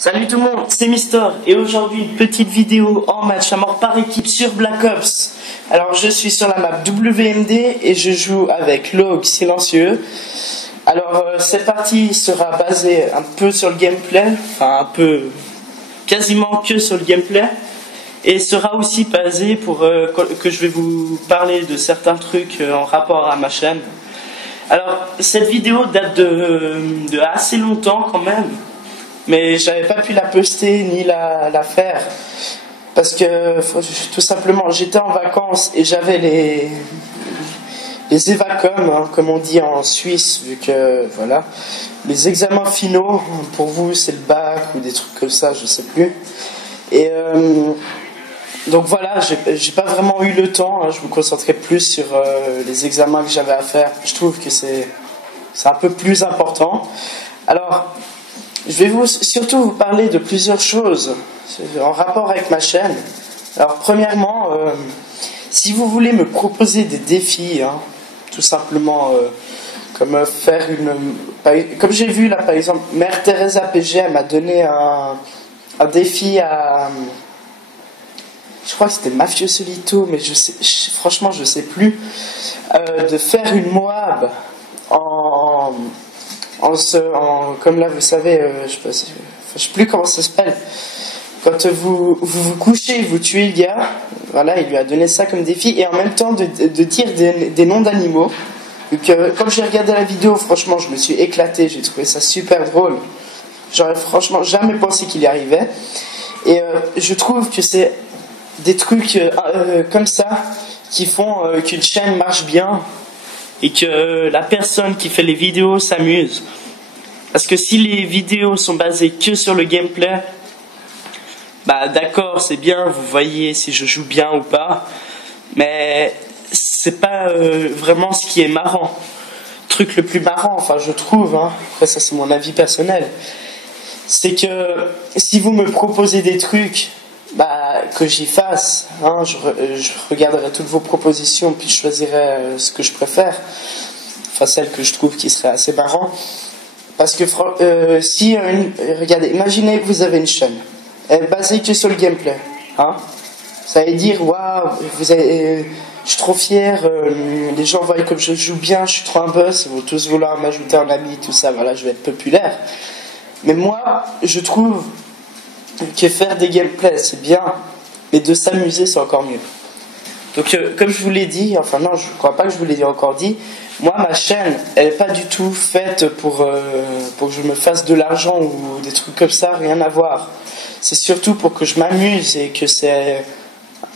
Salut tout le monde, c'est Mister et aujourd'hui une petite vidéo en match à mort par équipe sur Black Ops. Alors je suis sur la map WMD et je joue avec Log Silencieux. Alors cette partie sera basée un peu sur le gameplay, enfin un peu, quasiment que sur le gameplay. Et sera aussi basée pour que je vais vous parler de certains trucs en rapport à ma chaîne. Alors cette vidéo date de assez longtemps quand même. Mais j'avais pas pu la poster ni la faire parce que tout simplement j'étais en vacances et j'avais les évacom, hein, comme on dit en Suisse, vu que voilà, les examens finaux, pour vous c'est le bac ou des trucs comme ça, je sais plus. Et donc voilà, j'ai pas vraiment eu le temps, hein, je me concentrais plus sur les examens que j'avais à faire. Je trouve que c'est un peu plus important. Alors je vais surtout vous parler de plusieurs choses en rapport avec ma chaîne. Alors premièrement, si vous voulez me proposer des défis, hein, tout simplement comme faire comme j'ai vu là par exemple, Mère Teresa PG elle m'a donné un défi à, je crois que c'était Mafio Solito, mais franchement je sais plus, de faire une Moab comme là vous savez, je sais plus comment ça s'appelle, quand vous couchez, vous tuez le gars, voilà, il lui a donné ça comme défi, et en même temps de dire des noms d'animaux. Donc comme j'ai regardé la vidéo, franchement je me suis éclaté, j'ai trouvé ça super drôle, j'aurais franchement jamais pensé qu'il y arrivait, et je trouve que c'est des trucs comme ça qui font qu'une chaîne marche bien et que la personne qui fait les vidéos s'amuse. Parce que si les vidéos sont basées que sur le gameplay, bah d'accord, c'est bien, vous voyez si je joue bien ou pas, mais c'est pas vraiment ce qui est marrant. Le truc le plus marrant, enfin je trouve, hein, après ça c'est mon avis personnel, c'est que si vous me proposez des trucs, bah, que j'y fasse, hein, je regarderai toutes vos propositions puis je choisirai ce que je préfère, enfin celle que je trouve qui serait assez marrant. Parce que regardez, imaginez que vous avez une chaîne basée que sur le gameplay, hein, ça veut dire waouh, je suis trop fier, les gens voient comme je joue bien, je suis trop un boss, ils vont tous vouloir m'ajouter en ami, tout ça, voilà, je vais être populaire. Mais moi je trouve que faire des gameplays c'est bien, mais de s'amuser c'est encore mieux. Donc comme je vous l'ai dit, enfin non, je crois pas que je vous l'ai encore dit, moi ma chaîne elle est pas du tout faite pour que je me fasse de l'argent ou des trucs comme ça, rien à voir. C'est surtout pour que je m'amuse et que c'est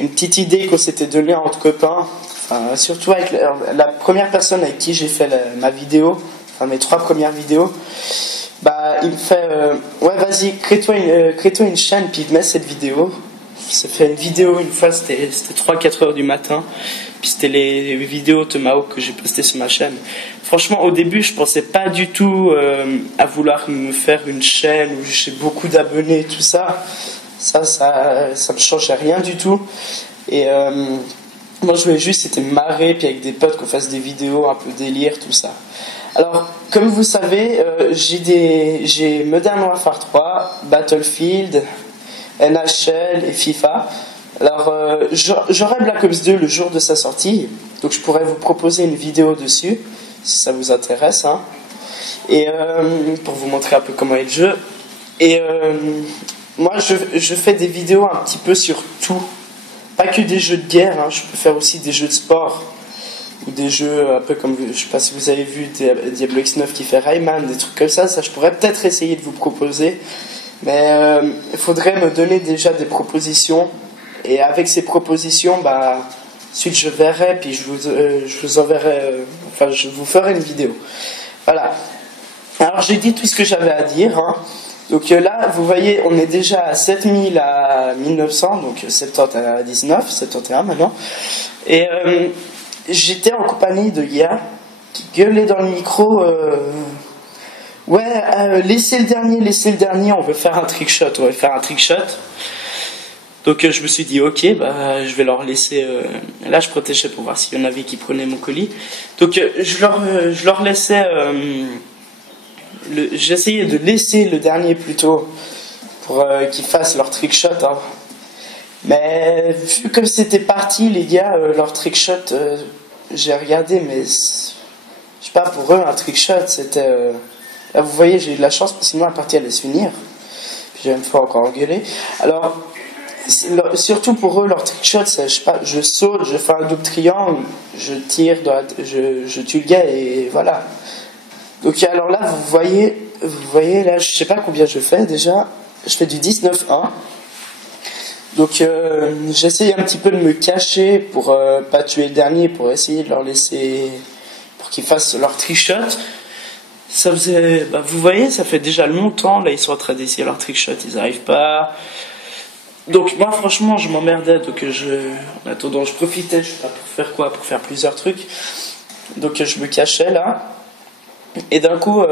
une petite idée qu'on s'était donnée entre copains, enfin, surtout avec la première personne avec qui j'ai fait ma vidéo, enfin mes 3 premières vidéos. Bah, il me fait ouais, vas-y, crée-toi une chaîne, puis il met cette vidéo. J'ai fait une vidéo une fois, c'était 3-4 heures du matin, puis c'était les vidéos Tomahawk que j'ai postées sur ma chaîne. Franchement, au début, je pensais pas du tout à vouloir me faire une chaîne où j'ai beaucoup d'abonnés, tout ça. Ça me changeait rien du tout. Et moi, je voulais juste, c'était marrer, puis avec des potes qu'on fasse des vidéos un peu délire, tout ça. Alors, comme vous savez, j'ai Modern Warfare 3, Battlefield, NHL et FIFA. Alors, j'aurai Black Ops 2 le jour de sa sortie, donc je pourrais vous proposer une vidéo dessus, si ça vous intéresse, hein. Et pour vous montrer un peu comment est le jeu. Et moi, je fais des vidéos un petit peu sur tout, pas que des jeux de guerre, hein. Je peux faire aussi des jeux de sport, ou des jeux un peu comme, je sais pas si vous avez vu Diablo X9 qui fait Rayman, des trucs comme ça je pourrais peut-être essayer de vous proposer, mais il faudrait me donner déjà des propositions, et avec ces propositions, bah, ensuite je verrai, puis je vous enverrai, enfin je vous ferai une vidéo. Voilà, alors j'ai dit tout ce que j'avais à dire, hein. Donc là, vous voyez, on est déjà à 7000 à 1900, donc 70 à 19, 71 maintenant, et j'étais en compagnie de gars qui gueulaient dans le micro, ouais, laissez le dernier, on veut faire un trick shot. Donc je me suis dit ok, bah je vais leur laisser, là je protégeais pour voir s'il y en avait qui prenaient mon colis, donc je leur laissais, j'essayais de laisser le dernier plutôt pour qu'ils fassent leur trickshot. Hein. Mais vu comme c'était parti, les gars, leur trickshot, j'ai regardé, mais je sais pas, pour eux, un trickshot, c'était. Là, vous voyez, j'ai eu de la chance, parce que sinon la partie allait se finir. Puis j'ai une fois encore engueulé. Alors, surtout pour eux, leur trickshot, c'est, je sais pas, je saute, je fais un double triangle, je tire, je tue le gars et voilà. Donc alors là, vous voyez là, je sais pas combien je fais déjà. Je fais du 19-1. Donc j'essaye un petit peu de me cacher pour pas tuer le dernier, pour essayer de leur laisser, pour qu'ils fassent leur trickshot. Ça faisait, vous voyez, ça fait déjà longtemps, là ils sont en train d'essayer leur trickshot, ils n'arrivent pas. Donc moi franchement je m'emmerdais, donc en attendant je profitais, je sais pas pour faire quoi, pour faire plusieurs trucs. Donc je me cachais là. Et d'un coup,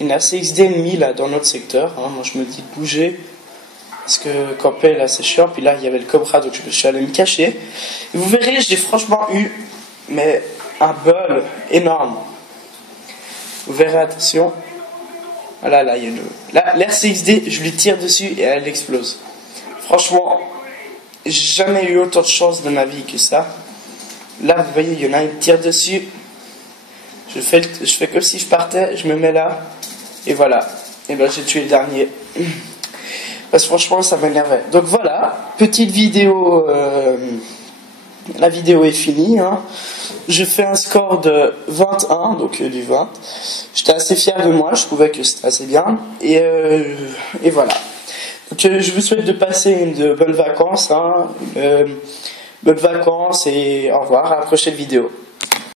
il y a CXD ennemis là dans notre secteur, hein. Moi je me dis de bouger. Parce que camper là c'est chiant, puis là il y avait le Cobra, donc je suis allé me cacher. Et vous verrez, j'ai franchement eu un bol énorme. Vous verrez, attention. Voilà, là il y a là, l'RCXD, je lui tire dessus et elle explose. Franchement, j'ai jamais eu autant de chance de ma vie que ça. Là vous voyez, il y en a un qui tire dessus. Je fais comme si je partais, je me mets là. Et voilà. Et ben j'ai tué le dernier. Parce que franchement ça m'énervait. Donc voilà, petite vidéo, la vidéo est finie. Hein. Je fais un score de 21, donc du 20. J'étais assez fier de moi, je trouvais que c'était assez bien. Et voilà. Donc je vous souhaite de passer de bonnes vacances. Hein. Bonnes vacances et au revoir, à la prochaine vidéo.